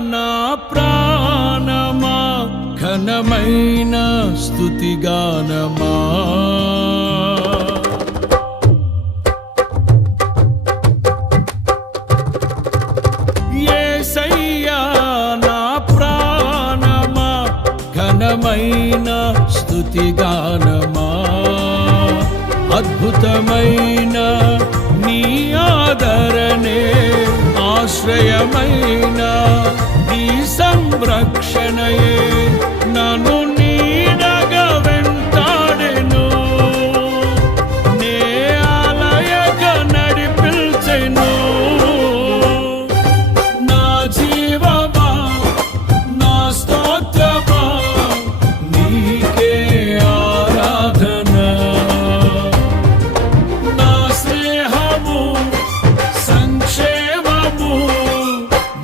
నా ప్రాణమా ఘనమైన స్తుతిగానమా యేసయ్యా నా ప్రాణమా ఘనమైన స్తుతిగానమా అద్భుతమైన నీ ఆదరణే ఆశ్రయమైన నీ సంరక్షణయే